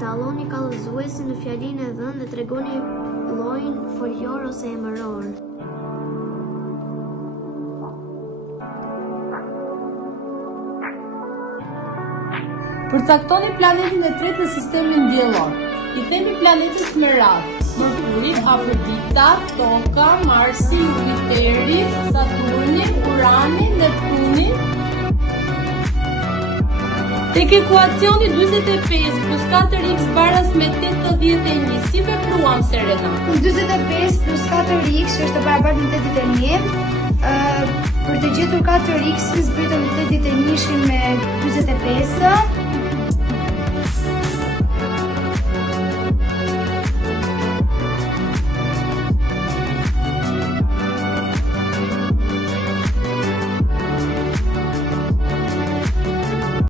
Dalloni kallëzuesin në fjalinë e dhënë dhe tregoni llojin folor ose emëror. Përcaktoni planetin e tretë në sistemin diellor. I themi planetës me radhë: Merkuri, Afrodita, Toka, Marsi, Jupiteri, Saturni, Urani, Neptuni. Tek ekuacioni 45 plus 4x baras me 81, si vepruam Serena? 45 plus 4x është e barabartë me 81. Për të gjetur 4x zbritëm 81 me